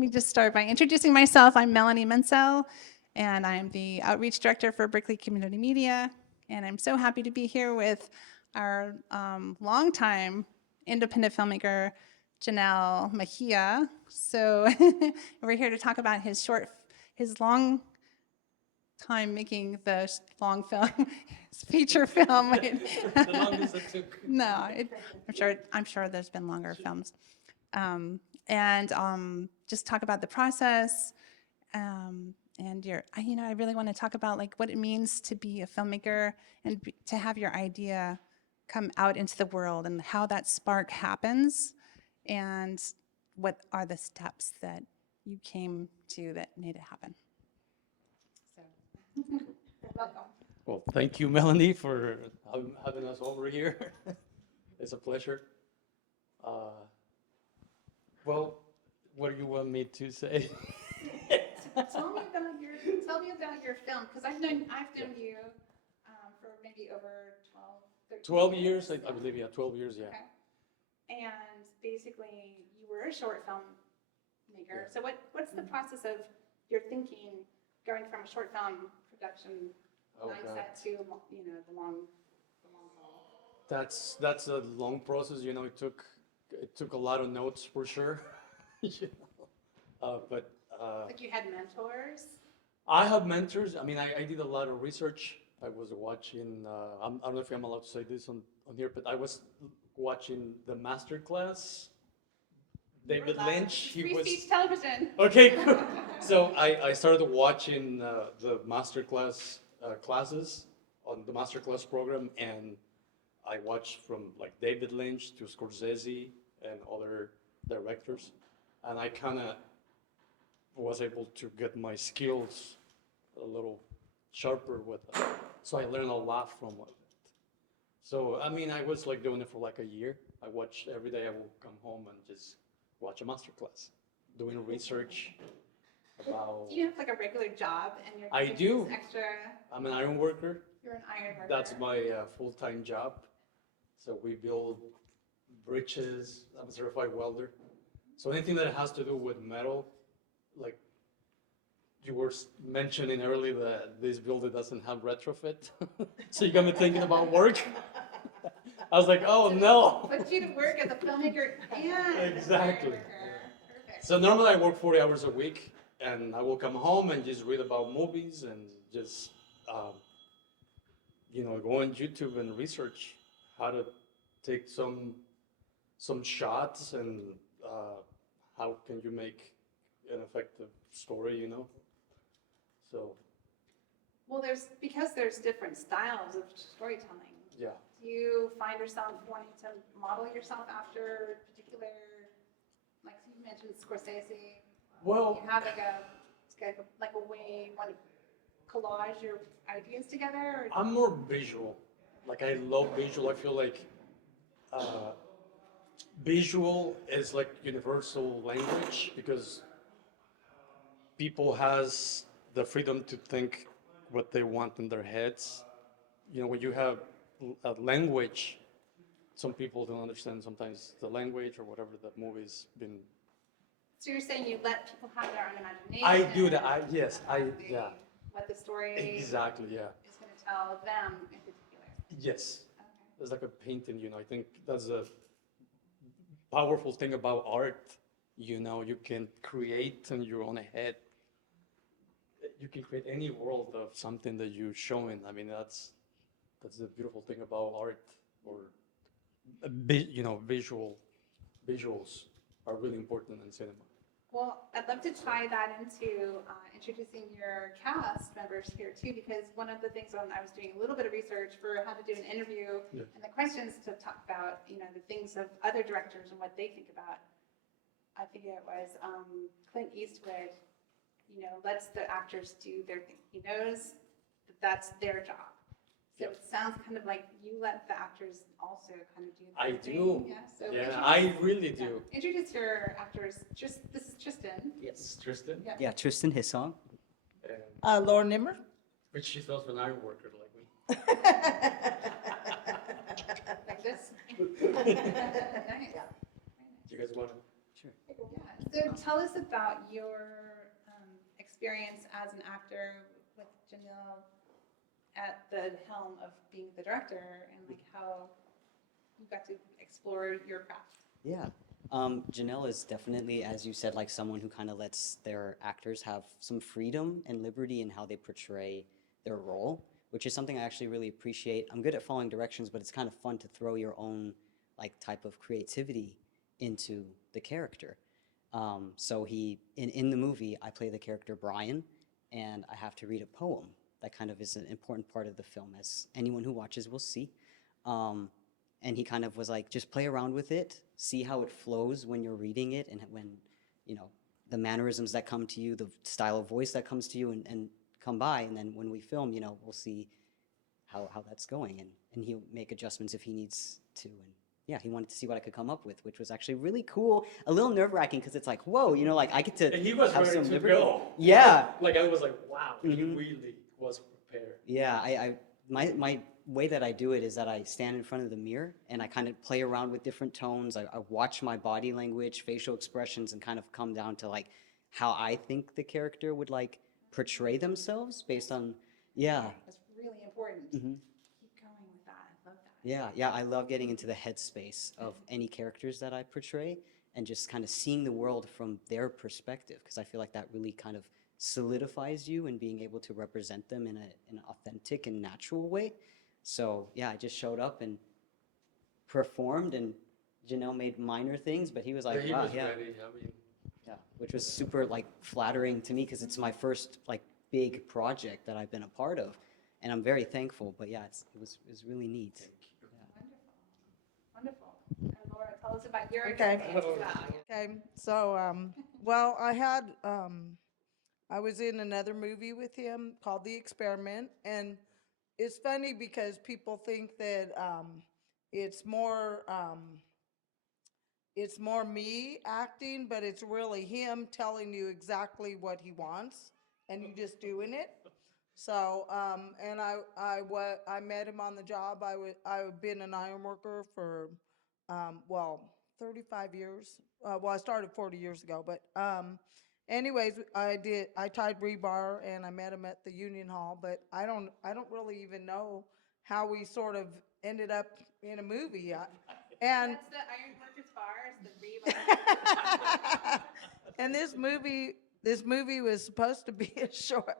me just start by introducing myself. I'm Melanie Mentzel, and I'm the Outreach Director for Berkeley Community Media. And I'm so happy to be here with our longtime independent filmmaker, Genel Mejia. So we're here to talk about his long time making the long film, feature film. The longest it took. No, I'm sure there's been longer films. Just talk about the process. I really want to talk about like what it means to be a filmmaker and to have your idea come out into the world and how that spark happens and what are the steps that you came to that made it happen. So, welcome. Well, thank you, Melanie, for having us over here. It's a pleasure. Well, what do you want me to say? Tell me about your film, because I've known you for maybe over 13 12 years, I believe, yeah, 12 years, yeah. Okay. And basically, you were a short film maker. Yeah. So what's the process of your thinking going from a short film production mindset to the long haul? That's a long process. It took a lot of notes for sure. But like you had mentors. I have mentors. I mean, I did a lot of research. I was watching. I don't know if I'm allowed to say this on here, but I was watching the master class. David Lynch. Free speech television. Okay, cool. So I started watching the master class classes on the master class program, and I watched from like David Lynch to Scorsese and other directors, and I kind of was able to get my skills a little sharper with it. So I learned a lot from it. So I mean, I was like doing it for like a year. I watched every day. I would come home and just watch a master class, doing research about. Do you have like a regular job and you're I do. Extra? I'm an iron worker. You're an iron worker. That's my full-time job. So we build bridges. I'm a certified welder. So anything that has to do with metal, like you were mentioning earlier that this building doesn't have retrofit. So you got me thinking about work. I was like, oh no. Put you to work as a filmmaker and exactly. Perfect. So normally I work 40 hours a week, and I will come home and just read about movies and just, go on YouTube and research how to take some shots and how can you make an effective story, So. Well, because there's different styles of storytelling. Yeah. Do you find yourself wanting to model yourself after particular, like you mentioned Scorsese? Well, you have like a way you want to collage your ideas together? Or I'm more visual. Like I love visual. I feel like visual is like universal language because people has the freedom to think what they want in their heads. When you have a language, some people don't understand sometimes the language or whatever the movie's been. So you're saying you let people have their own imagination? I do that. Yeah. What the story exactly, yeah. is going to tell them in particular. Yes. Okay. It's like a painting, I think that's a powerful thing about art. You can create in your own head. You can create any world of something that you're showing. I mean, that's the beautiful thing about art, or visuals are really important in cinema. Well, I'd love to tie that into introducing your cast members here too, because one of the things when I was doing a little bit of research for how to do an interview and the questions to talk about, the things of other directors and what they think about, I think it was Clint Eastwood, lets the actors do their thing. He knows that that's their job. So it sounds kind of like you let the actors also kind of do their thing. Do. Yeah, so I really do. Introduce your actors. This is Tristan. Yes, Tristan. Yeah, Tristan, Hissong. Laura Nimr. But she's also an iron worker like me. Like this. You guys want to Sure. Yeah. So tell us about your experience as an actor with Genel at the helm of being the director, and like how you got to explore your craft. Yeah. Janelle is definitely, as you said, like someone who kind of lets their actors have some freedom and liberty in how they portray their role, which is something I actually really appreciate. I'm good at following directions, but it's kind of fun to throw your own like type of creativity into the character. So in the movie, I play the character Brian, and I have to read a poem. That kind of is an important part of the film, as anyone who watches will see. And he kind of was like, just play around with it, see how it flows when you're reading it, and when, you know, the mannerisms that come to you, the style of voice that comes to you and come by, and then when we film, you know, we'll see how that's going, and he'll make adjustments if he needs to. And yeah, he wanted to see what I could come up with, which was actually really cool, a little nerve-wracking, because it's like, whoa, you know, like I get to And he was have ready some to liberty. go. Yeah. Like I was like, wow, he Mhm. really was prepared. Yeah, my way that I do it is that I stand in front of the mirror and I kind of play around with different tones. I watch my body language, facial expressions, and kind of come down to like how I think the character would like portray themselves based on, yeah. That's really important. Mhm. Keep going with that. I love that. Yeah, I love getting into the headspace of any characters that I portray and just kind of seeing the world from their perspective, because I feel like that really kind of solidifies you in being able to represent them in an authentic and natural way. So yeah, I just showed up and performed, and Janelle made minor things, but he was like, He wow, was yeah, ready. I mean, yeah, which was super like flattering to me because it's my first like big project that I've been a part of, and I'm very thankful. But yeah, it was really neat. Wonderful. And Laura, tell us about your Okay. experience as well. Okay, so, well, I was in another movie with him called The Experiment, and it's funny because people think that it's more it's more me acting, but it's really him telling you exactly what he wants, and you just doing it. So, and I met him on the job. I've been an iron worker for, well, 35 years. Well, I started 40 years ago, but, anyways, I tied rebar and I met him at the Union Hall, but I don't really even know how we sort of ended up in a movie. And That's the Iron Workers Bars, the rebar. and this movie was supposed to be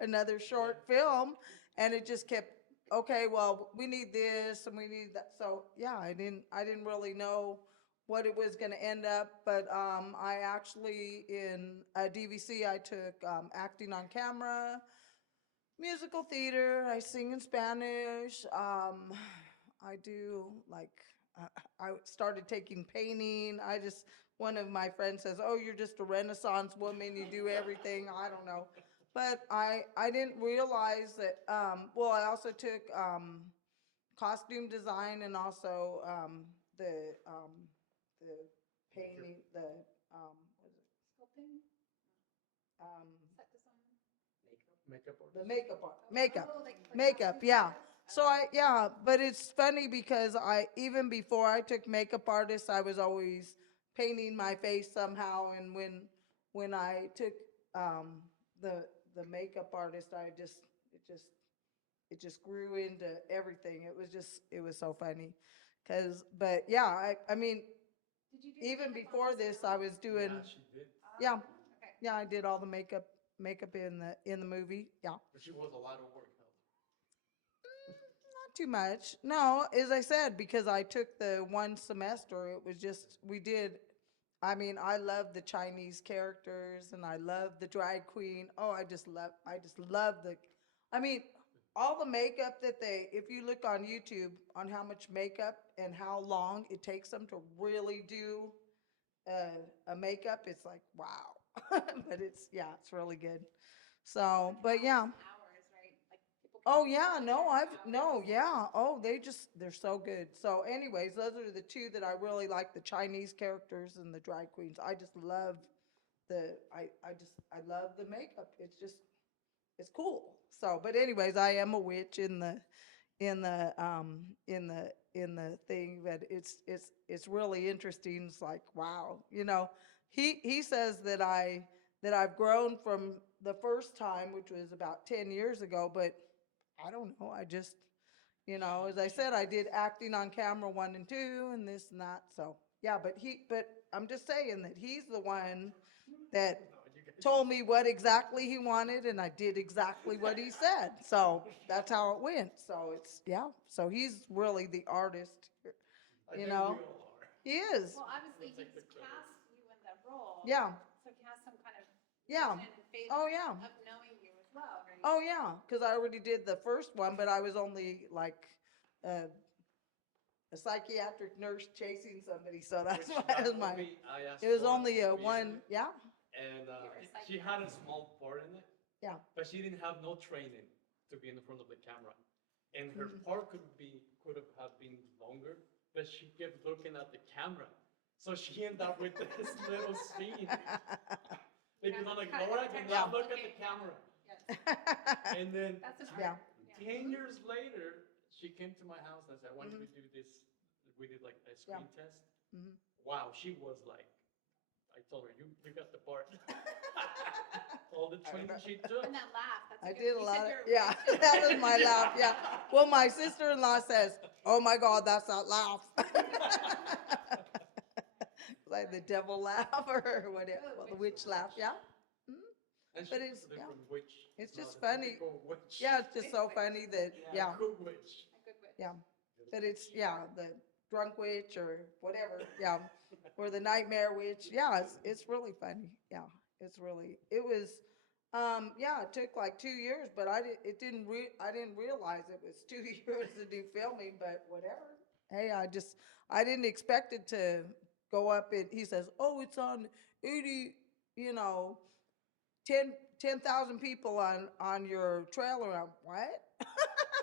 another short film, and it just kept, okay, well, we need this and we need that. So yeah, I didn't really know what it was going to end up, but I actually in DVC I took acting on camera, musical theater. I sing in Spanish. I do like I started taking painting. One of my friends says, "Oh, you're just a Renaissance woman. You do everything." I don't know, but I didn't realize that. Well, I also took costume design and also the painting what is it? Sculpting? Um, Set design? makeup the artist. makeup. Oh, like Makeup, costume yeah. design? So yeah, but it's funny because even before I took makeup artist, I was always painting my face somehow. And when I took um, the makeup artist, it just grew into everything. It was so funny, but yeah, I mean, Did you do the even makeup before on this, yourself? I was doing, Yeah, she did. yeah, Okay. yeah, I did all the makeup in the movie, yeah. But she was a lot of work. Not too much. No, as I said, because I took the one semester, it was just, I mean, I love the Chinese characters and I love the drag queen. Oh, I just love I mean, all the makeup if you look on YouTube on how much makeup and how long it takes them to really do a makeup, it's like, wow. But it's really good. So, but yeah. Hours, right? Like people Oh can yeah, no, hours. yeah. Oh, they're so good. So anyways, those are the two that I really like, the Chinese characters and the drag queens. I just love I love the makeup. It's cool. So, but anyways, I am a witch in the thing, but it's really interesting. It's like, wow, he says that I've grown from the first time, which was about 10 years ago, but I don't know. I just, as I said, I did acting on camera 1 and 2 and this and that. So, yeah, but I'm just saying that he's the one that told me what exactly he wanted and I did exactly what he said. So that's how it went. So so he's really the artist, I you think know? we all are. He is. Well, obviously, We'll take he's the credit. cast you in that role. Yeah. So he has some kind of Yeah. vision and faith Oh, yeah. of knowing you as well, right? Oh, yeah, because I already did the first one, but I was only like a psychiatric nurse chasing somebody, so that's Which why that it was my, movie, I asked it was for only to a be in one, it, yeah, And were a she had a small part in it, yeah. but she didn't have no training to be in the front of the camera. And her Mm-hmm. part could have been longer, but she kept looking at the camera. So she ended up with this little scene. Because I'm like, Laura, do not look at the camera. Yes, And then that's an Yeah. art. 10 years later, she came to my house and said, I want you to do this. We did like a screen test. Mhm. Wow, she was like, I told her, you got the part. All the training she took. And that laugh, that's a I good, did a you lot said of, your yeah, reaction- that was my laugh, yeah. Well, my sister-in-law says, oh my God, that's that laugh. Like the devil laugh or whatever, well, the witch laugh, yeah. And she But was it's- a different witch. It's not just a funny. typical witch. Yeah, it's just so funny that, yeah, Good witch. A good witch. yeah. But it's, yeah, the drunk witch or whatever, yeah, or the nightmare witch, yeah, it's really funny, yeah, it was, yeah, it took like 2 years, but I didn't realize it was 2 years to do filming, but whatever. Hey, I didn't expect it to go up and he says, oh, it's on 80, 10,000 people on your trailer, I'm, what?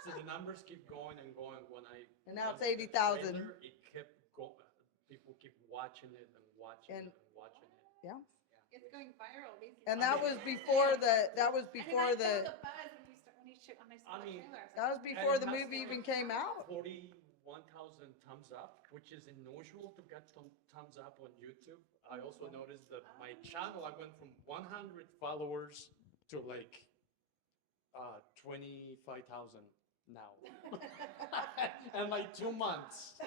So the numbers keep going and going. When And now it's launched the 80,000. trailer, it kept going. People keep watching it and watching And- it and watching it. Yeah. It's going viral, basically. And that was before the, I felt the buzz when you saw I the mean, trailer. I was that was like, before And the it has movie like even came out. 41,000 thumbs up, which is unusual to get thumbs up on YouTube. I also noticed that my channel, I went from 100 followers to like 25,000 now. And like 2 months.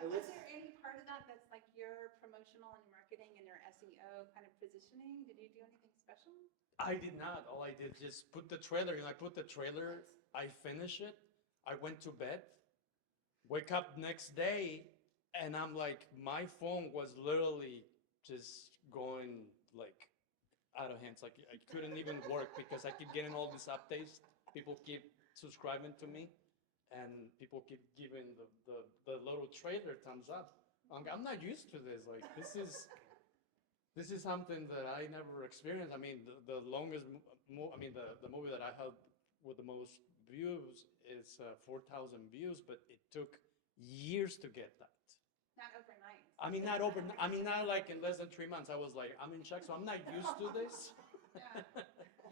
Was there any part of that that's like your promotional and marketing and your SEO kind of positioning? Did you do anything special? I did not. All I did just put the trailer in. I put the trailer, I finish it, I went to bed, wake up next day, and I'm like, my phone was literally just going like out of hands. Like I couldn't even work because I keep getting all these updates. People keep subscribing to me, and people keep giving the little trailer thumbs up. I'm not used to this. Like this is something that I never experienced. I mean, the longest, the movie that I had with the most views is 4,000 views, but it took years to get that. Not overnight. I mean, not like in less than 3 months. I was like, I'm in shock, so I'm not used to this. Yeah.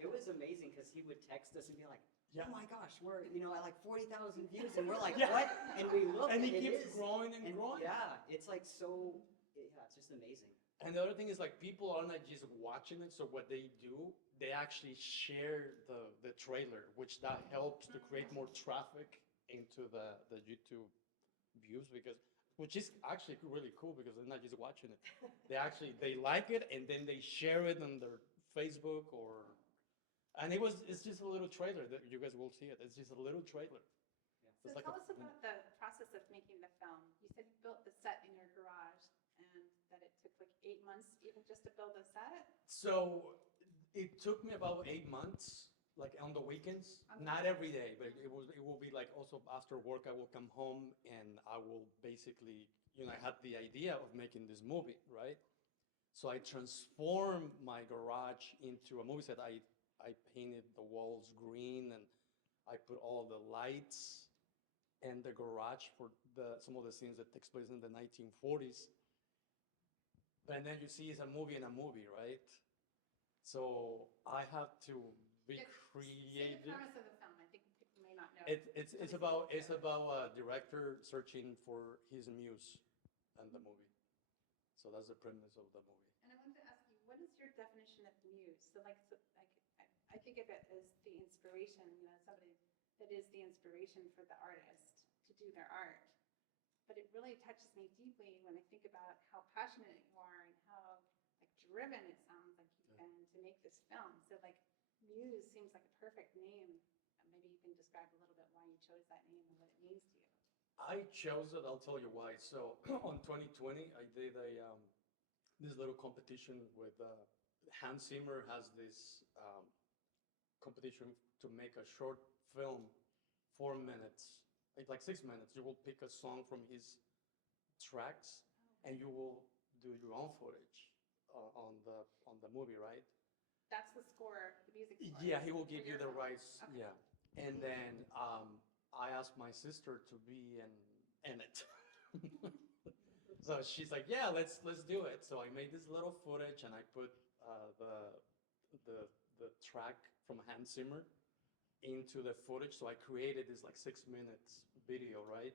It was amazing because he would text us and be like, Yeah. oh my gosh, we're, at like 40,000 views. And we're like, Yeah. what? And we look And and it keeps is. growing and growing. Yeah, it's like so, yeah, it's just amazing. And the other thing is like people are not just watching it. So what they do, they actually share the trailer, which that helps to create more traffic into the YouTube views which is actually really cool because they're not just watching it. They like it and then they share it on their Facebook and it's just a little trailer that you guys will see it. It's just a little trailer. So It's like tell us about the process of making the film. You said you built the set in your garage and that it took like 8 months even just to build a set. So it took me about 8 months, like on the weekends, not every day, but it will be like also after work, I will come home and I will basically, I had the idea of making this movie, right? So I transformed my garage into a movie set. I painted the walls green and I put all the lights and the garage for some of the scenes that takes place in the 1940s. And then you see it's a movie in a movie, right? So I have to be Say creative. the premise of the film. I think people may not know. It's about a director searching for his muse in the movie. So that's the premise of the movie. And it what is your definition of muse? So like, I think of it as the inspiration, somebody that is the inspiration for the artist to do their art. But it really touches me deeply when I think about how passionate you are and how like driven it sounds like you've been to make this film. So like muse seems like a perfect name. Maybe you can describe a little bit why you chose that name and what it means to you. I chose it. I'll tell you why. So on 2020, I did a this little competition with Hans Zimmer has this competition to make a short film, 4 minutes, like 6 minutes. You will pick a song from his tracks, and you will do your own footage on the movie, right? That's the score, the music score. Yeah, he will for give you your the film. rights. Okay. Yeah, and then I asked my sister to be in it. So she's like, "Yeah, let's do it." So I made this little footage, and I put the track from Hans Zimmer into the footage. So I created this like 6 minutes video, right?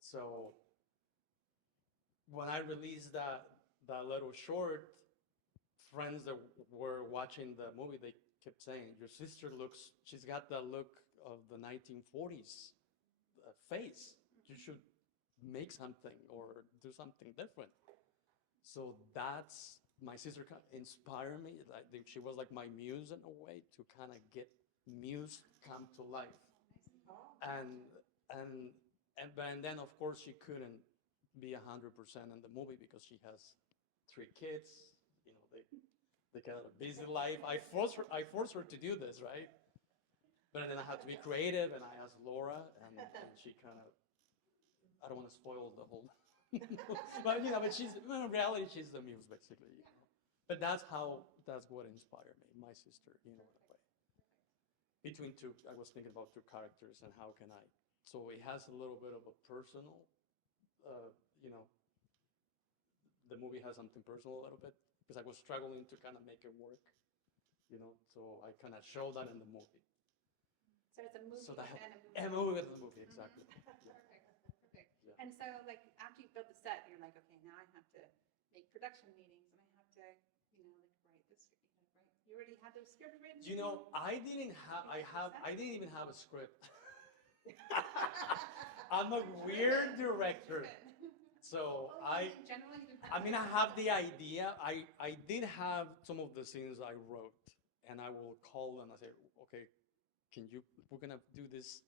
So when I released that little short, friends that were watching the movie, they kept saying, "Your sister she's got the look of the 1940s face. You should make something or do something different." So that's, my sister inspired me. I think she was like my muse in a way to kind of get Muse come to life. And then of course she couldn't be 100% in the movie because she has 3 kids. They got a busy life. I forced her to do this, right? But then I had to be creative, and I asked Laura, and she kind of, I don't want to spoil the whole, but but in reality, she's the muse basically. But that's what inspired me, my sister, in a way. Between two, I was thinking about 2 characters and how can I. So it has a little bit of a personal, the movie has something personal a little bit because I was struggling to kind of make it work, So I kind of show that in the movie. So it's a movie So that within a movie. a movie within the movie, exactly. Yeah. Perfect. Yeah. And so like after you built the set, you're like, okay, now I have to make production meetings and I have to, write this, right? You already had the script written? I didn't even have a script. I'm a weird director. So Generally, you didn't I have the idea. I did have some of the scenes I wrote, and I will call them and say, okay, we're gonna do this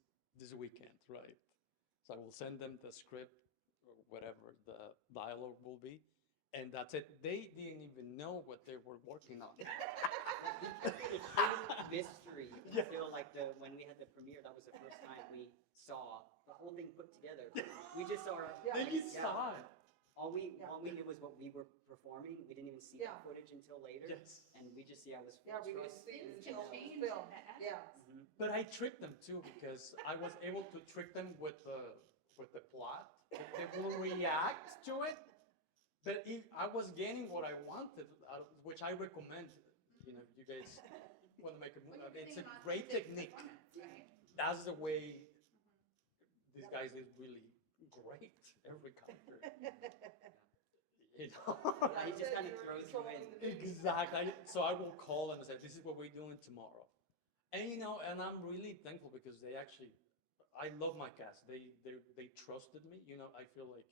weekend, right? So I will send them the script or whatever the dialogue will be, and that's it. They didn't even know what they were working on. It's pretty mystery until like when we had the premiere. That was the first time we saw the whole thing put together. We just saw. Saw it. All we knew was what we were performing. We didn't even see that footage until later. Yes. And we just see I was. We didn't trust see it Things until can change film. in the Yeah. edits. But I tricked them too because I was able to trick them with the plot. They will react to it. But I was getting what I wanted, which I recommend. You guys want to make a movie. It's a great technique. Right? That's the way these guys did really great. Every character. He just kind of throws you in. Exactly. So I will call them and say, "This is what we're doing tomorrow," and and I'm really thankful because I love my cast. They trusted me. I feel like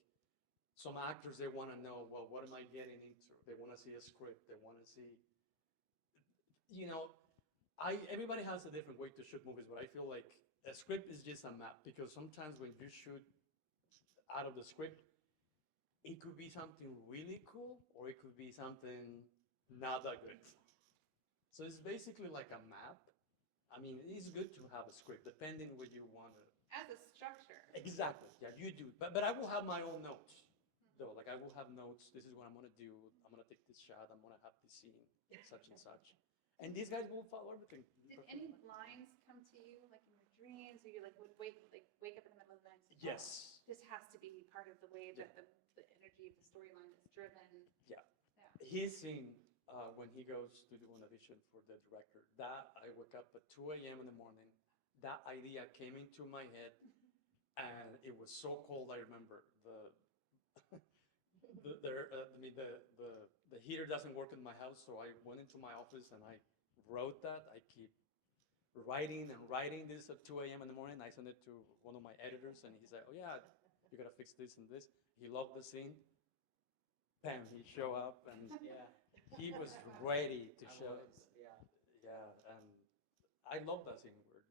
some actors, they want to know, well, what am I getting into? They want to see a script. They want to see. Everybody has a different way to shoot movies, but I feel like a script is just a map because sometimes when you shoot out of the script, it could be something really cool or it could be something not that good. So it's basically like a map. It's good to have a script depending what you want to. As a structure. Exactly. Yeah, you do. But I will have my own notes. Though, like I will have notes. This is what I'm gonna do. I'm gonna take this shot. I'm gonna have this scene, such and such. And these guys will follow everything. Did any lines come to you like in your dreams, or you would wake up in the middle of the night and say, Yes. "Oh, this has to be part of the way that the energy of the storyline is driven." Yeah. Yeah. His scene when he goes to do an audition for the director. That I woke up at 2 a.m. in the morning. That idea came into my head, and it was so cold. I remember I mean, the heater doesn't work in my house, so I went into my office and I wrote that. I keep writing and writing this at 2 a.m. in the morning. I sent it to one of my editors, and he said, "Oh yeah, you gotta fix this and this." He loved the scene. Bam, he showed up, and Yeah. he was ready to I show. was, yeah. Yeah, and I love that scene where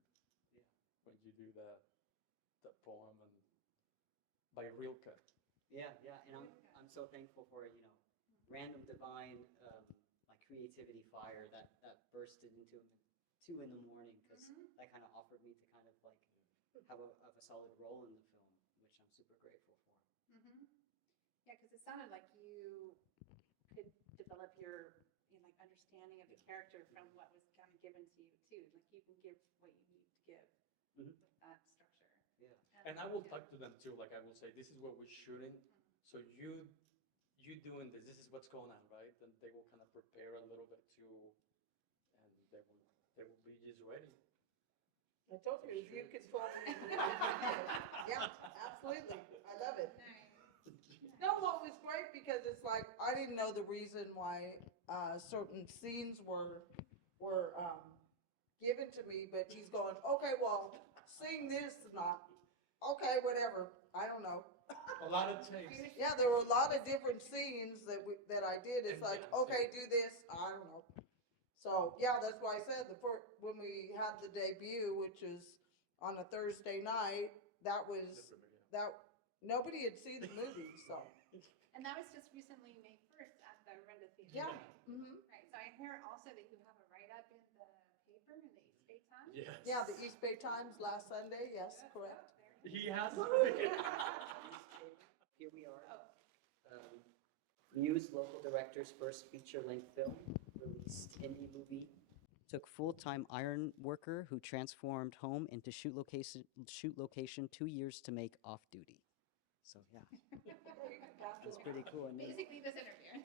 Yeah. when you do the poem and by Rilke. Yeah, and I'm so thankful for, random divine like creativity fire that bursted into him at 2 in the morning, because that kind of offered me to kind of like have a solid role in the film, which I'm super grateful for. Yeah, because it sounded like you could develop your like understanding of the character from what was kind of given to you too. Like you can give what you need to give with that structure. Yeah. And I will talk to them too. Like I will say, this is what we're shooting. So you doing this. This is what's going on, right? And they will kind of prepare a little bit too, and they will be just ready. I told you, you control me. Yeah, absolutely. I love it. Nice. No, well, it was great because it's like, I didn't know the reason why certain scenes were given to me, but he's going, okay, well, sing this, not, okay, whatever, I don't know. A lot of takes. Yeah, there were a lot of different scenes that I did. It's And like, dancing. okay, do this, I don't know. So, yeah, that's why I said when we had the debut, which is on a Thursday night, nobody had seen the movie, so. And that was just recently May 1st at the Renda Theater. Yeah. Right? Mm-hmm. Right. So I hear also that you have a write-up in the paper, in the East Bay Times. Yes. Yeah, the East Bay Times last Sunday, yes, correct. He has. Here we are. Oh. Muse local director's first feature-length film, released indie movie. Took full-time iron worker who transformed home into shoot location 2 years to make off-duty. So yeah, that's pretty cool. And Basically this interview.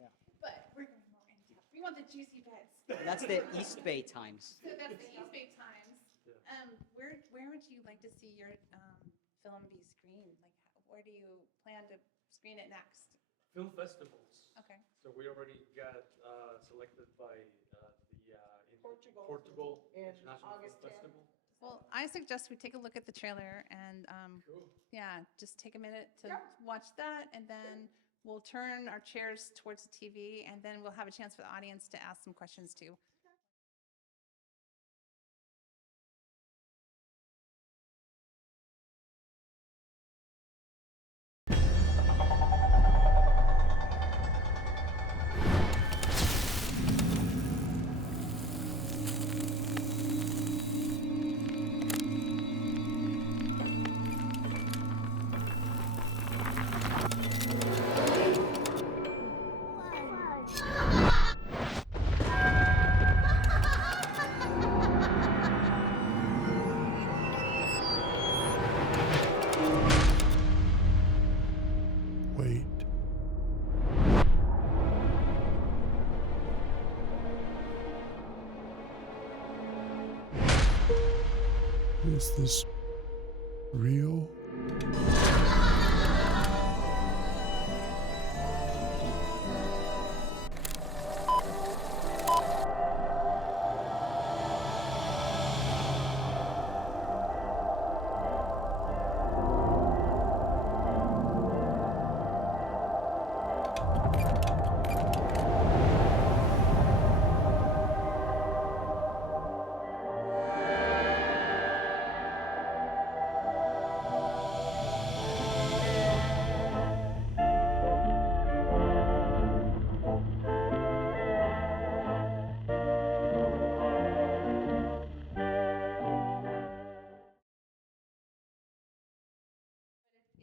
yeah. But we're going more in depth. We want the juicy bits. That's the East Bay Times. So that's the East Bay Times. Yeah. Where would you like to see your film be screened? Like, where do you plan to screen it next? Film festivals. Okay. So we already got selected by in Portugal in International August Film 10th. Festival. Well, I suggest we take a look at the trailer and Cool. yeah, just take a minute to Yeah. watch that, and then we'll turn our chairs towards the TV, and then we'll have a chance for the audience to ask some questions too. Wait. Is this real?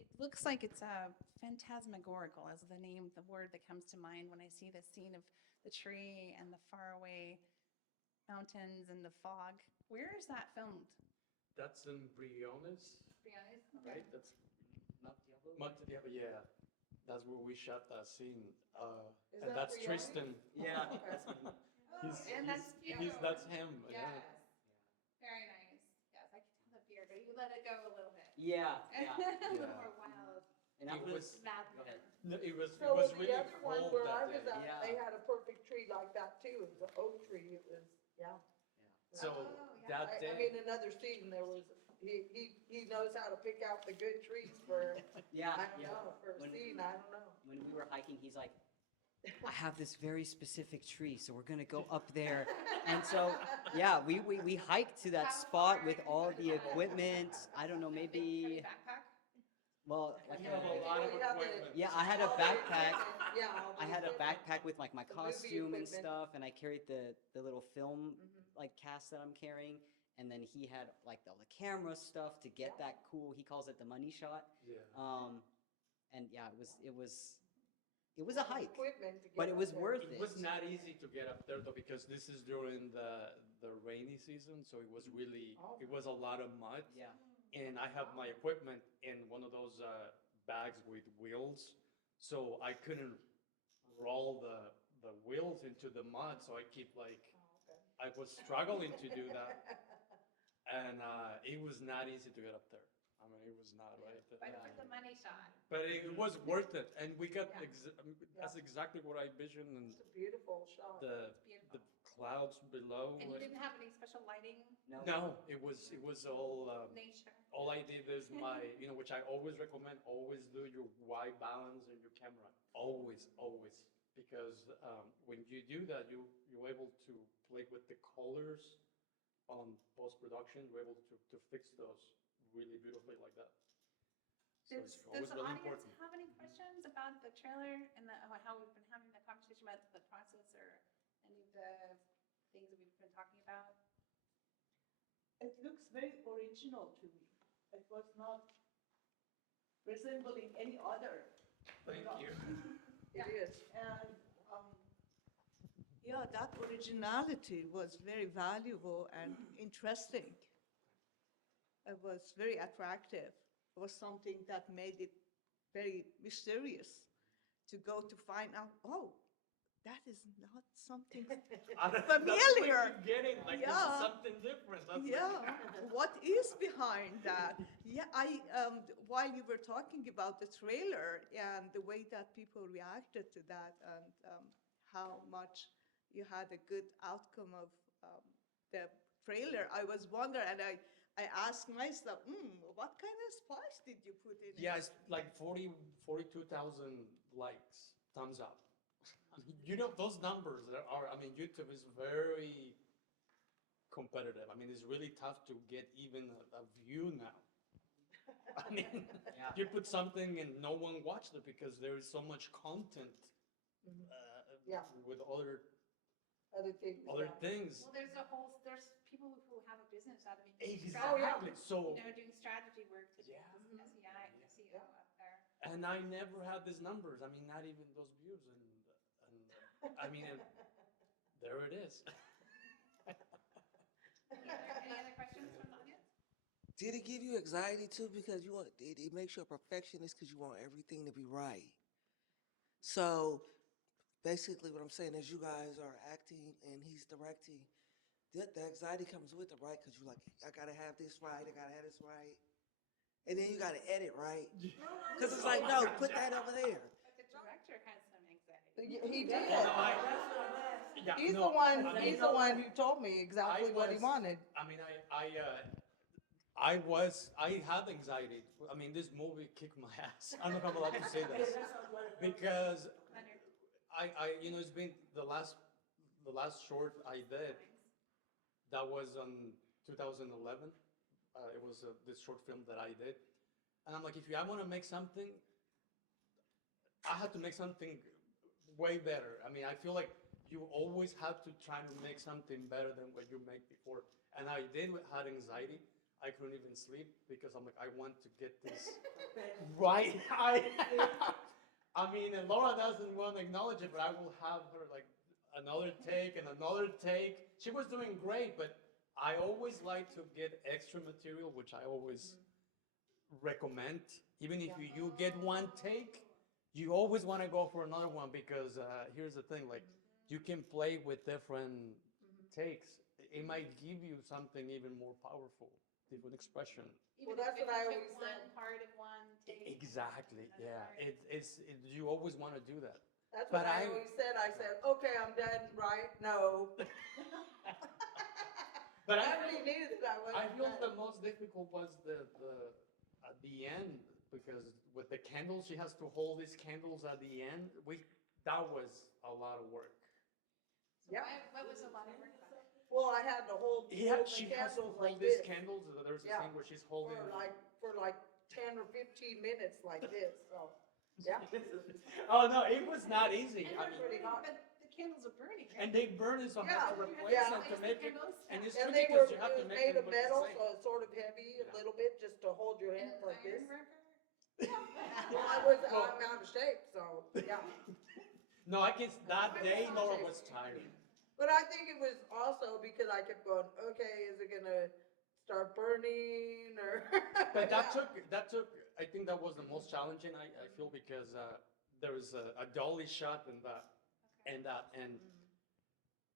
It looks like it's phantasmagorical is the name, the word that comes to mind when I see this scene of the tree and the faraway mountains and the fog. Where is that filmed? That's in Briones, Briones? right? That's Not Diablo? Monte Diablo. Yeah, that's where we shot that scene. Is And that that's Briones? Tristan. Yeah. And that's cute. That's him. Yes. Yeah. Very nice. Yes, I can tell the beard, but you let it go a little bit. Yeah. A little Yeah. more wild. And that It was, was- Mad go ahead. No, it was So really the other one cold where I that was day. at, Yeah. they had a perfect tree like that too. It was an oak tree. It was, yeah. So Oh, yeah. that I day, mean, another scene, there was, he knows how to pick out the good trees for, Yeah, I don't yeah. know, for a When- scene, I don't know. When we were hiking, he's like, I have this very specific tree, so we're gonna go up there. And so, yeah, we hiked to that How spot far with did all you the go? equipment. I don't know, Heavy maybe, backpack? well, like you have a a, lot of Yeah, the- equipment. yeah, I had a all the backpack. equipment, yeah, all the I had a equipment. backpack with like my The movie costume and equipment. stuff, and I carried the little film Mhm. like cast that I'm carrying. And then he had like all the camera stuff to get Yeah. that cool. He calls it the money shot. Yeah. And yeah, it was a hike, Equipment to get but it up was there. worth It it. was not easy to get up there though, because this is during the rainy season, so it was really, Oh. it was a lot of mud. Yeah. And I have my equipment in one of those bags with wheels, so I couldn't roll the wheels into the mud, so I keep like, Oh, okay. I was struggling to do that. And it was not easy to get up there. I mean, it was not, right? But with the money shot. But it was worth it, and we got, Yeah. that's exactly what I envisioned, and It's a beautiful shot. the Beautiful. clouds below. And you didn't have any special lighting, No, it was all, nature? all I did is my, which I always recommend, always do your white balance in your camera. Always, always. Because when you do that, you're able to play with the colors on post-production. You're able to fix those really beautifully like that. So it's Does always the really audience important. have any questions about the trailer and how we've been having the conversation about the process or any of the things that we've been talking about? It looks very original to me. It was not resembling any other. Thank you. It is. And yeah, that originality was very valuable and interesting. It was very attractive. It was something that made it very mysterious to go to find out, oh, that is not something That's familiar. what you're getting, like this is Yeah. something different. That's Yeah, what is behind that? Yeah, while you were talking about the trailer and the way that people reacted to that and how much you had a good outcome of the trailer, I was wondering, and I asked myself, what kind of spice did you put in it? Yeah, it's like 42,000 likes, thumbs up. I mean, those numbers are, I mean, YouTube is very competitive. I mean, it's really tough to get even a view now. I mean, Yeah. you put something and no one watched it because there is so much content Yeah. with Other things. other yeah. things. Well, there's people who have a business out of it. Exactly. So, Doing strategy work to do Yeah. this SEI, SEO up there. and I never had these numbers. I mean, not even those views. And I mean, there it is. Any other questions from the audience? Did it give you anxiety too? Because it makes you a perfectionist because you want everything to be right. So basically what I'm saying is you guys are acting and he's directing. The anxiety comes with it, right? Because you're like, I gotta have this right, I gotta have this right. And then you gotta edit, right? Because it's like, no, put that over there. But the director has some anxiety. He did. Yeah, He's no, the one, I mean, he's the one who told me exactly what he was- wanted. I mean, I had anxiety. I mean, this movie kicked my ass. I don't know if I'm allowed to say this because it's been the last short I did. That was on 2011. It was this short film that I did, and I'm like, if I want to make something, I have to make something way better. I mean, I feel like you always have to try to make something better than what you made before. And I had anxiety. I couldn't even sleep because I'm like, I want to get this right. I mean, and Laura doesn't want to acknowledge it, but I will have her like another take and another take. She was doing great, but I always like to get extra material, which I always recommend. Even if you get one take, you always want to go for another one because here's the thing, like you can play with different takes. It might give you something even more powerful. different expression. Even that's if what I you always took said. one part in one take. Exactly, another yeah. part. You always want to do that. That's But what I I- always said. I said, okay, I'm done, right? No. But I I already feel, knew that I wasn't I feel the done. most difficult was the at the end, because with the candles, she has to hold these candles at the end. That was a lot of work. So Yeah. what was a lot of work about it? Well, I had to hold, Yeah, hold she the has to candles hold like these this candles. There's a Yeah. scene where she's holding. for like 10 or 15 minutes like this, so, yeah. Oh no, it was not easy. And I they're mean, pretty burning, hot. but the candles are burning, right? and they burn it, so I Yeah, have to replace yeah. them to make it. Candles? And it's And tricky they were, because you have it to was make made them of look the metal, same. so it's sort of heavy Yeah. a little bit, just to hold your And hand like this. iron worker? Well, I'm out of shape, so, yeah. No, I guess that day Laura was tired. But I think it was also because I kept going, okay, is it gonna start burning or? But Yeah. that took, I think that was the most challenging, I feel, because there was a dolly shot in that, and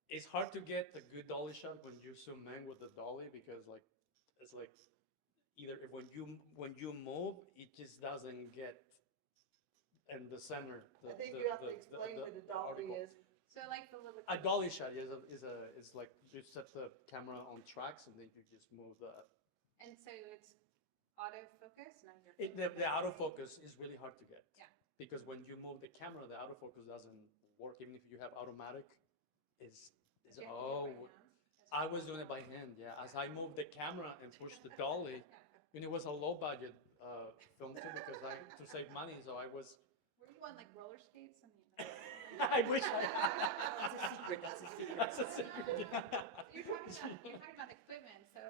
it's hard to get a good dolly shot when you zoom in with the dolly, because like, it's like, either if when you move, it just doesn't get in the center. I think you have to explain what a dolly article. is. So like the little. A dolly shot is like you set the camera on tracks and then you just move the. And so it's autofocus, not your. The autofocus is really hard to get. Yeah. Because when you move the camera, the autofocus doesn't work. Even if you have automatic, it's Do you have to do it by hand? I was doing it by hand. Yeah, as I moved the camera and pushed the dolly, and it was a low budget film too because to save money. So I was. Were you on like roller skates? I mean. I wish I. That's a secret, that's a secret. That's a secret. You're talking about equipment, so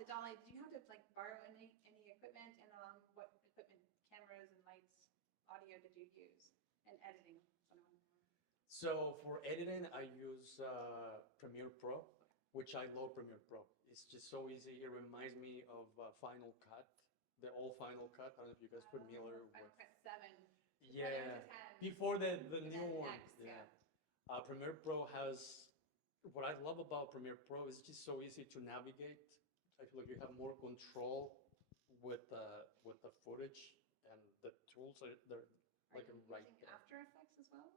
the dolly, do you have to like borrow any equipment, and what equipment, cameras and lights, audio did you use, and editing? So for editing, I use Premiere Pro, which I love Premiere Pro. It's just so easy. It reminds me of Final Cut, the old Final Cut. I don't know if you guys are familiar with. Final Cut 7. Yeah, 10. before the And new then one. next, Yeah. Premiere Pro has, what I love about Premiere Pro is just so easy to navigate. I feel like you have more control with the footage, and the tools they're like Are you right using there. After Effects as well?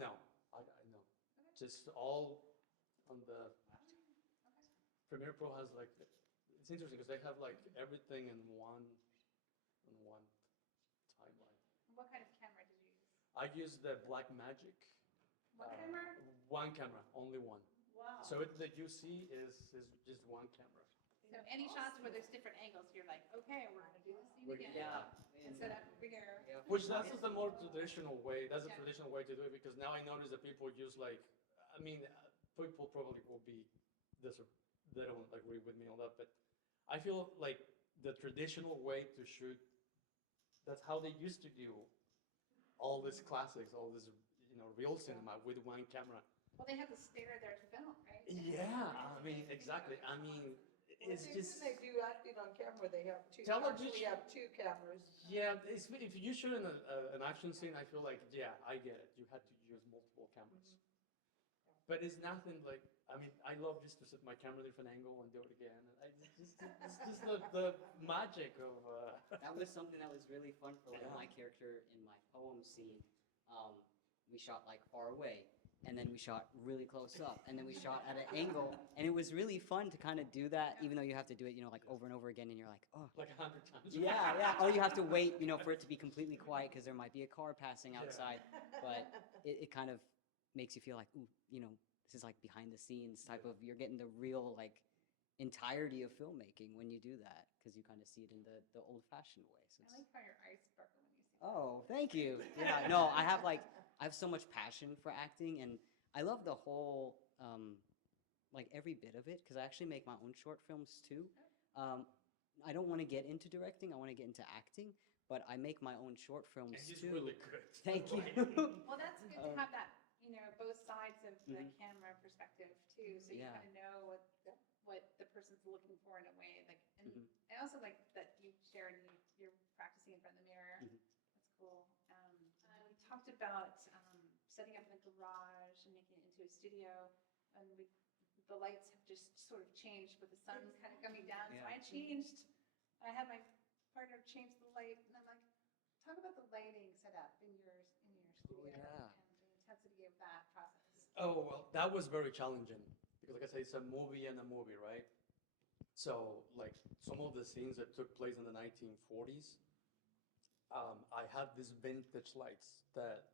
No, I no, just all on the. Premiere Pro has like, it's interesting because they have like everything in one timeline. What kind of camera did you use? I use the Black Magic. What camera? One camera, only one. Wow. So that you see is just one camera. So any shots where there's different angles, you're like, okay, we're gonna do this scene again. Yeah. And set up over here. Yeah. Which that's the more traditional way. That's a Yeah. traditional way to do it because now I notice that people use like, I mean, people probably will be they don't agree with me on that, but I feel like the traditional way to shoot, that's how they used to do all these classics, all this, real cinema with one camera. Well, they have to stare there to film, right? Yeah, I mean, exactly. I mean, it's just. When they do acting on camera, they have two, Television- actually have two cameras. Yeah, if you shoot in an action scene, I feel like, yeah, I get it. You had to use multiple cameras. But it's nothing like, I mean, I love just to set my camera at a different angle and do it again. It's just the magic of. That was something that was really fun for like my character in my poem scene. We shot like far away, and then we shot really close up, and then we shot at an angle, and it was really fun to kind of do that, even though you have to do it, like over and over again, and you're like, oh. Like 100 times. Yeah. Or you have to wait, for it to be completely quiet because there might be a car passing outside, but it kind of makes you feel like, ooh, this is like behind the scenes type of, you're getting the real like entirety of filmmaking when you do that, because you kind of see it in the old-fashioned way. So I like how your eyes sparkle when you see. oh, thank you. Yeah, no, I have so much passion for acting, and I love the whole, like every bit of it, because I actually make my own short films too. I don't want to get into directing, I want to get into acting, but I make my own short films And he's too. really good. Thank you. Well, that's good to have that, both sides of the camera perspective too, so you Yeah. kind of know what the person's looking for in a way, like, and Mhm. I also like that you shared you're practicing in front of the mirror. Mhm. That's cool. We talked about setting up in a garage and making it into a studio, and we the lights have just sort of changed, but the sun's kind of coming down. So Yeah. I had my partner change the light, and I'm like, talk about the lighting setup in your studio yeah. and the intensity of that process. Oh, well, that was very challenging because, like I said, it's a movie and a movie, right? So, like, some of the scenes that took place in the 1940s, I had these vintage lights that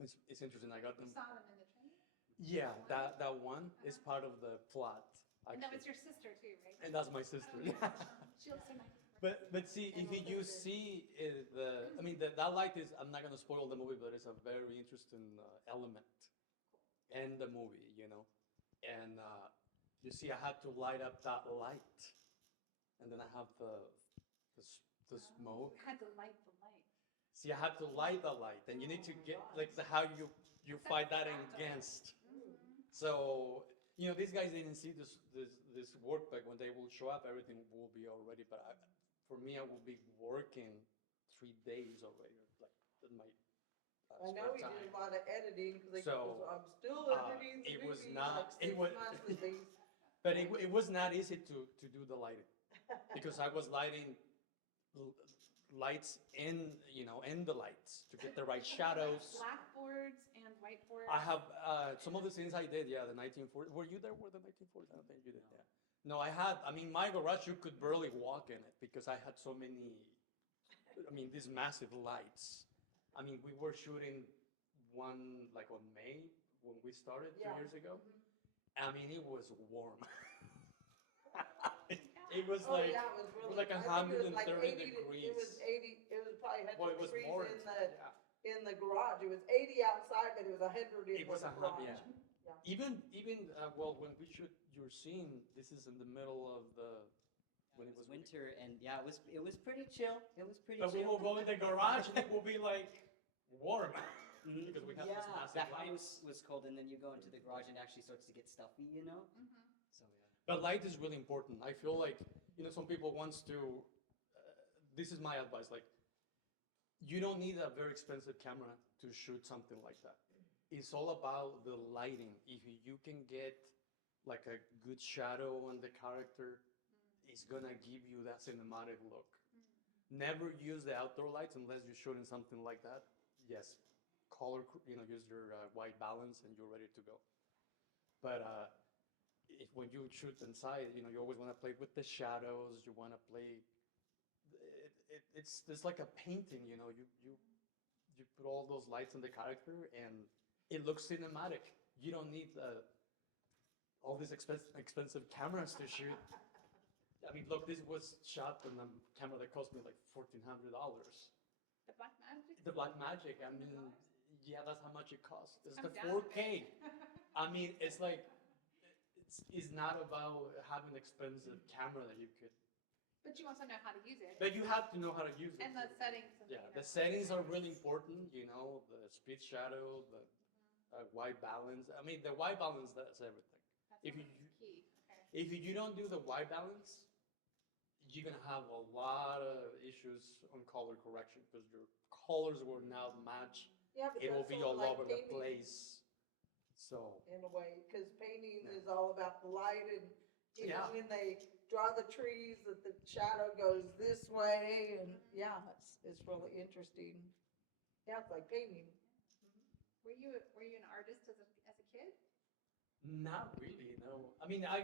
it's interesting. I got You them. saw them in the train? Yeah, that one is part of the plot, And that actually. was your sister too, right? And that's my sister. She'll see my. But see, if you see that light is, I'm not gonna spoil the movie, but it's a very interesting element in the movie, you know. And you see, I had to light up that light, and then I have the smoke. You had to light the light. See, I had to light the light, and you need to get like how you fight that against. So you know, these guys didn't see this work, but when they will show up, everything will be already. But for me, I will be working 3 days already, like in my I know spare he time. did a lot of editing, because So, I'm still editing the it movie, was not- like it 6 was- months at least. But it was not easy to do the lighting because I was lighting lights in the lights to get the right shadows. Blackboards and whiteboards. I have some of the things I did, yeah, the 1940s. Were you there with the 1940s? I don't think you did, yeah. No, I mean, my garage, you could barely walk in it because I had so many, these massive lights. I mean, we were shooting one like on May when we started 2 Yeah. years ago. I mean, it was warm. It was Oh, like, yeah, it was it really, was like I think it was like 130 80 degrees. It was 80, it was probably Well, it 100 was degrees more. in the garage. It was 80 outside, but it was 100 in It was the 100, garage. yeah. Yeah. Even well, when we shoot your scene, this is in the middle of when It was winter, and yeah, it was pretty chill. It was pretty But we chill. will go in the garage and it will be like warm because we have this Yeah, massive that light. house was cold, and then you go into the garage and it actually starts to get stuffy, you know? So yeah. But light is really important. I feel like some people wants to. This is my advice. Like, you don't need a very expensive camera to shoot something like that. It's all about the lighting. If you can get like a good shadow on the character, it's gonna give you that cinematic look. Never use the outdoor lights unless you're shooting something like that. Yes, use your white balance and you're ready to go. But when you shoot inside, you always want to play with the shadows. You want to play. It's like a painting, You put all those lights on the character, and it looks cinematic. You don't need all these expensive cameras to shoot. I mean, look, this was shot on a camera that cost me like $1,400. The Black Magic? The Black Magic, I mean, yeah, that's how much it costs. It's the Come down a bit. 4K. I mean, it's like, it's not about having an expensive camera that you could, But you also know how to use it. but you have to know how to use it. And the settings. Yeah, the settings are really important, the speed shadow, the white balance. I mean, the white balance, that's everything. That's If you, key. Okay. if you don't do the white balance, you're gonna have a lot of issues on color correction because your colors will not match. Yeah, but It will that's be sort all of like over the painting place. So, in a way, because painting Yeah. is all about the light, and Yeah. when they draw the trees, that the shadow goes this way, and yeah, it's really interesting. Yeah, it's like painting. Were you an artist as a kid? not really, no. I mean, I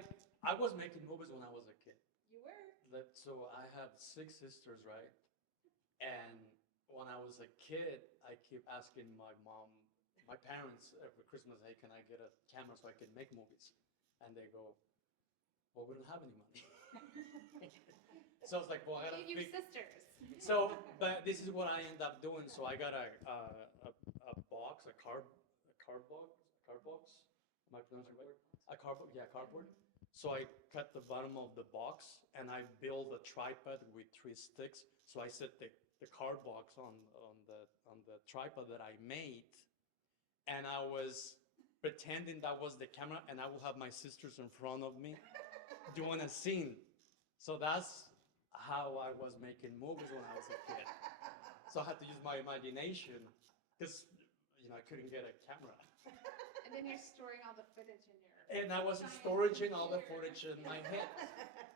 was making movies when I was a kid. You were. So I have 6 sisters, right? And when I was a kid, I keep asking my parents every Christmas, hey, can I get a camera so I can make movies? And they go, well, we don't have any money. So it's like, well, I gotta You fig- sisters. So, but this is what I end up doing. So I got a box, a card box. Am I pronouncing it right? A cardboard, yeah, cardboard. So I cut the bottom of the box and I build a tripod with 3 sticks. So I set the card box on the tripod that I made, and I was pretending that was the camera, and I will have my sisters in front of me doing a scene. So that's how I was making movies when I was a kid. So I had to use my imagination because I couldn't get a camera. And And then you're storing all the footage in your And I was giant storaging all the computer. footage in my head.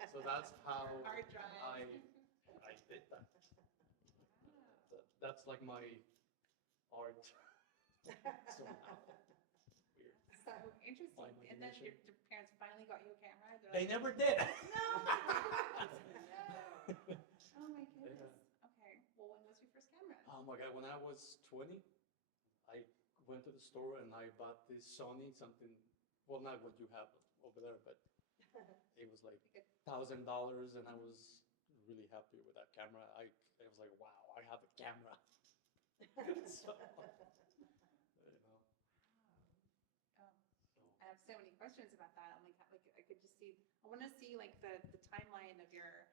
So that's how Hard drive. I did that. That's like my art. Somehow. Weird. So interesting. My And then imagination. your parents finally got you a camera. They're They like, never did. no. Oh my goodness. Okay. Well, when was your first camera? Oh my God, when I was 20, I went to the store and I bought this Sony something, well, not what you have over there, but it was like $1,000 and I was really happy with that camera. I was like, wow, I have a camera. So, you know, Oh, I have so many questions about that. I'm like I could just see. I want to see like the timeline of your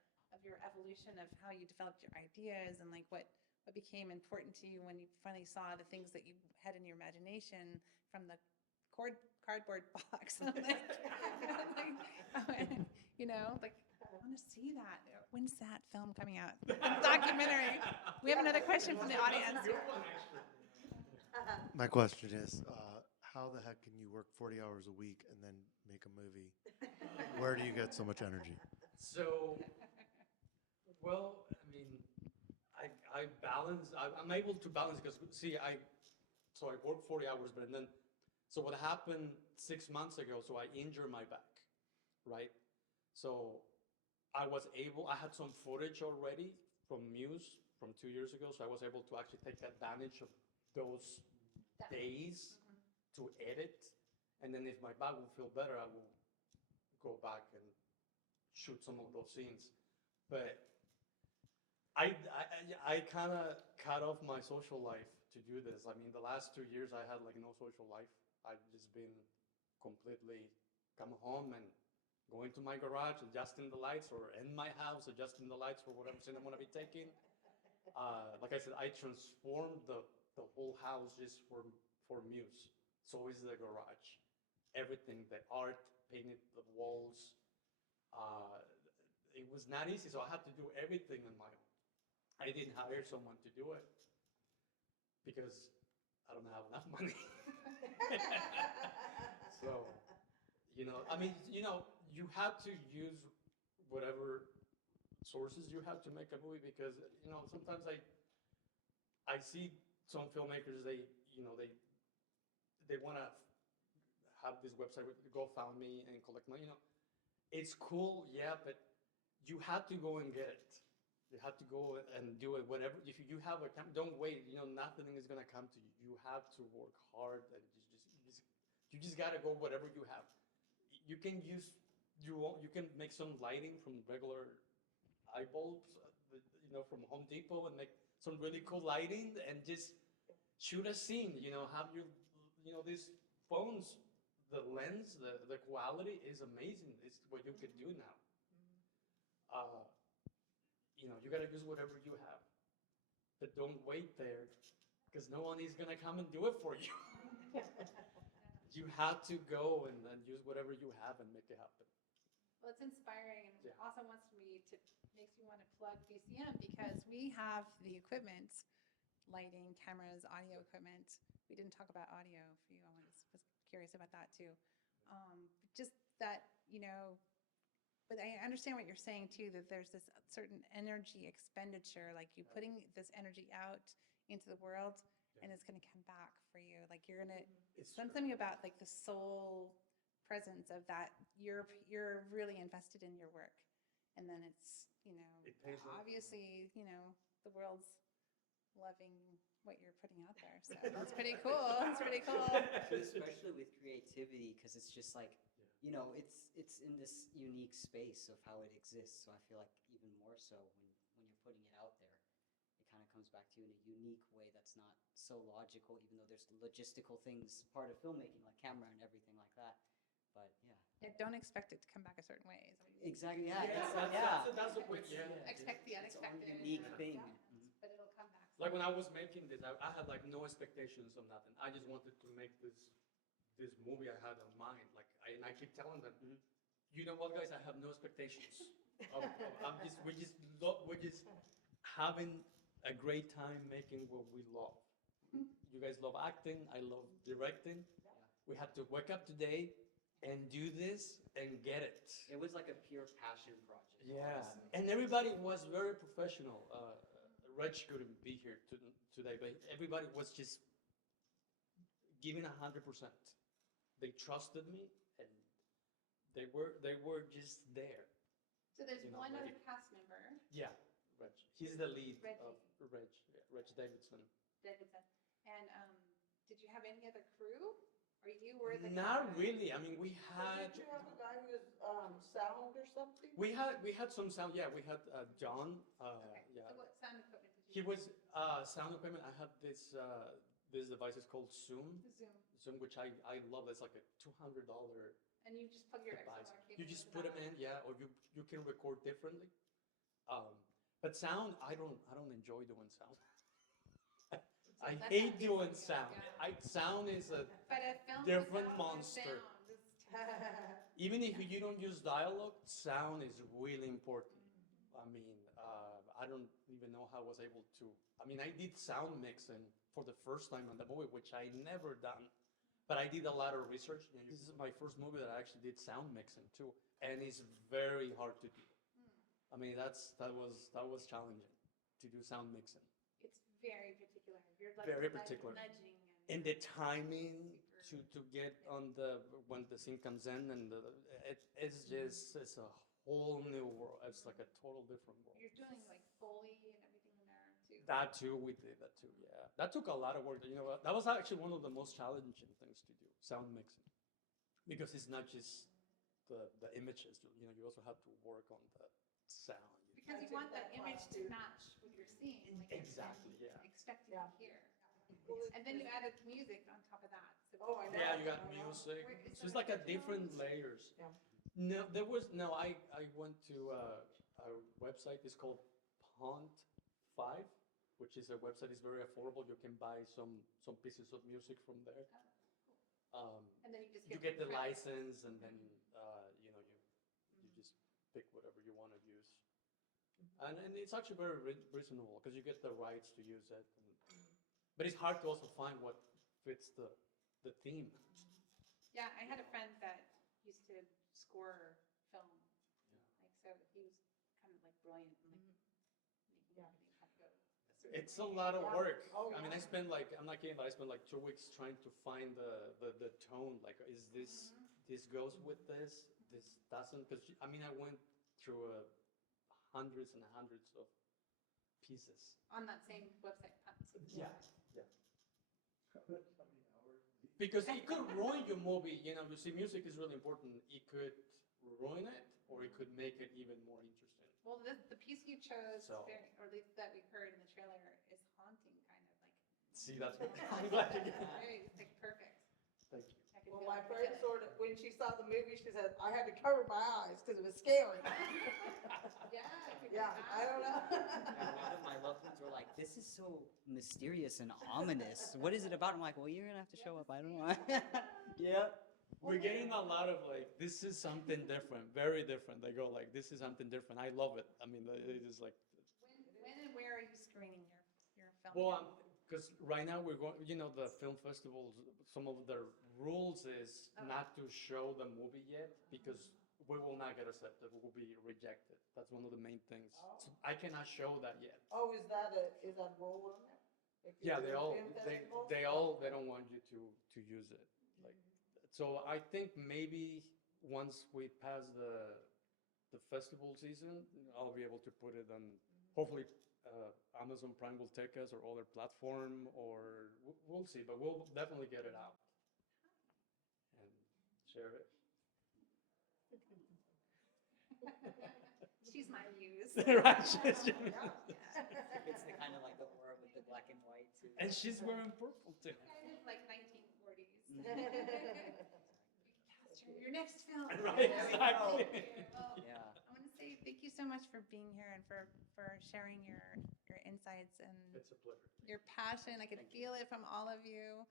evolution of how you developed your ideas and like what became important to you when you finally saw the things that you had in your imagination from the cardboard box. I'm like, you know, like I want to see that. When's that film coming out? Documentary. We have another question from the audience. My question is, how the heck can you work 40 hours a week and then make a movie? Where do you get so much energy? So, well, I mean, I balance, I'm able to balance because, see, I work 40 hours, but then, so what happened 6 months ago, so I injured my back, right? So I had some footage already from Muse from 2 years ago, so I was able to actually take advantage of those days to edit. And then if my back will feel better, I will go back and shoot some of those scenes. But I kind of cut off my social life to do this. I mean, the last 2 years I had like no social life. I've just been completely come home and going to my garage, adjusting the lights, or in my house, adjusting the lights for whatever scene I'm gonna be taking. Like I said, I transformed the whole house just for Muse. So is the garage. Everything, the art, painted the walls. It was not easy, so I had to do everything on my own. I didn't hire someone to do it because I don't have enough money. So, you know, I mean, you know, you have to use whatever sources you have to make a movie because, you know, sometimes I see some filmmakers, they want to have this website with GoFundMe and collect money, you know. It's cool, yeah, but you have to go and get it. You have to go and do it, whatever. If you have a camera, don't wait, you know, nothing is gonna come to you. You have to work hard and you just gotta go whatever you have. You can you can make some lighting from regular eye bulbs, you know, from Home Depot and make some really cool lighting and just shoot a scene, you know, have your, you know, these phones, the lens, the quality is amazing. It's what you can do now. You know, you gotta use whatever you have, but don't wait there because no one is gonna come and do it for you. You have to go and use whatever you have and make it happen. Well, it's inspiring and it Yeah. also makes me want to plug BCM because we have the equipment, lighting, cameras, audio equipment. We didn't talk about audio for you. I was curious about that too. Just that, you know, but I understand what you're saying too, that there's this certain energy expenditure, like you putting this energy out into the world and it's going to come back for you. Like you're going to, It's something about like the soul presence of that, you're really invested in your work. And then it's, you know, It pays off. obviously, you know, the world's loving what you're putting out there. So that's pretty cool. It's pretty cool. Especially with creativity, because it's just like, you know, it's in this unique space of how it exists. So I feel like even more so when you're putting it out there, it kind of comes back to you in a unique way that's not so logical, even though there's logistical things part of filmmaking, like camera and everything like that. But yeah. Yeah, don't expect it to come back a certain way. Is what you- Exactly. Yeah. That's the way. Yeah. Expect the It's its own unexpected. unique thing. Yeah, but it'll come back. Like when I was making this, I had like no expectations of nothing. I just wanted to make this movie I had in mind. Like I keep telling them, you know what, guys, I have no expectations. We're just having a great time making what we love. You guys love acting. I love directing. we had to wake up today and do this and get it. It was like a pure passion project. Yeah, honestly. and everybody was very professional. Reg couldn't be here today, but everybody was just giving 100%. They trusted me, and they were just there. So there's You know, one like- other cast member, Yeah, Reg. He's the lead Reggie. of Reg. Yeah, Reg Davidson. Davidson. And did you have any other crew? Or you were the Not guy? really. I mean, we had Did you have a guy who was sound or something? we had some sound. Yeah, we had John. Okay. Yeah, So what sound equipment did he you was sound equipment. I had this device is called Zoom. use? Zoom. Zoom, which I love. It's like a $200 And you just plug your device. XLR cable You just into put them that. in, yeah, or you can record differently. But sound, I don't enjoy doing sound. So I that's hate not doing basic, sound. yeah. Sound is a But a film different without monster. sound is- even if you don't use dialogue, sound is really important. I mean, I don't even know how I was able to. I mean, I did sound mixing for the first time on the movie, which I never done. But I did a lot of research. You know, this is my first movie that I actually did sound mixing too, and it's very hard to do. I mean, that was challenging to do sound mixing. It's very particular. You're like Very nudge- particular. nudging And the timing to get on when the scene comes in, and it's a whole new world. It's like a total different world. You're doing like Foley and everything in there too. That too, we did that too. Yeah, that took a lot of work. You know, what? That was actually one of the most challenging things to do, sound mixing, because it's not just the images. You know, you also have to work on the sound. Because you want that image to match what you're seeing. Like Exactly, you're yeah. expecting Yeah. to hear. And then you added music on top of that. So Oh, I know. Yeah, you got I know. music. Where- is So it's there like a originals? different layers. Yeah. No, there was no. I went to a website. It's called Pont5, which is a website. It's very affordable. You can buy some pieces of music from there. And then you just You get get the credit. license, and then you know you just pick whatever you want to use. And it's actually very reasonable because you get the rights to use it. But it's hard to also find what fits the theme. Yeah, I had a friend that used to score film. Yeah. Like, so he was kind of like brilliant in like making Yeah. everything kind of go a certain It's a way. lot of Yeah. work. Oh, I mean, I yeah. spent like, I'm not kidding, but I spent like 2 weeks trying to find the tone. Like, is this, this goes with this doesn't? Because, I mean, I went through hundreds and hundreds of pieces. On that same website. Yeah. Because it could ruin your movie. You know, you see, music is really important. It could ruin it, or it could make it even more interesting. Well, the piece you chose, So- or at least that we heard in the trailer, is haunting, kind of like See, that's what I'm glad you get. very like perfect. Thank you. I could Well, feel my it, friend feel it. sort of, when she saw the movie, she said, I had to cover my eyes because it was scary. Yeah. I could Yeah, do I don't that. know. And a lot of my loved ones were like, this is so mysterious and ominous. What is it about? I'm like, well, you're going to have to show up. I don't know. Yeah. We're getting a lot of like, this is something different, very different. They go like, this is something different. I love it. I mean, it is like, When and where are you screening your film? well, because right now we're going, you know, the film festivals, some of the rules is not to show the movie yet because we will not get accepted. We will be rejected. That's one of the main things. So I cannot show that yet. Oh, is that a rule on there? If you Yeah, do they all, film festivals? they don't want you to use it. Like, so I think maybe once we pass the festival season, I'll be able to put it on, hopefully, Amazon Prime will take us or other platform, or we'll see, but we'll definitely get it out and share it. She's my muse. Right, she's- It's the kind of like the aura with the black and white too. and she's wearing purple too. Kind of like 1940s. Pastor, your next film. Right, There we go. exactly. Thank you. Well, Yeah. I want to say thank you so much for being here and for sharing your insights and It's a pleasure. your passion. I could Thank feel it from all of you.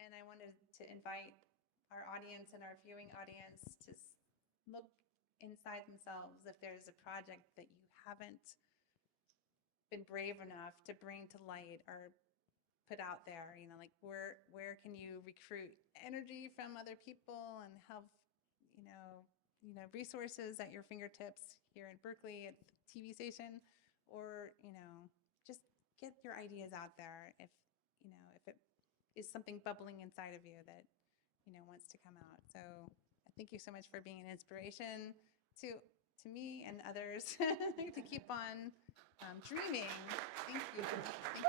And I wanted to invite our audience and our viewing audience to look inside themselves if there's a project that you haven't been brave enough to bring to light or put out there, like where can you recruit energy from other people and have, resources at your fingertips here in Berkeley at the TV station, or, just get your ideas out there if it is something bubbling inside of you that, wants to come out. So I thank you so much for being an inspiration to me and others to keep on dreaming. Thank you. Thank you.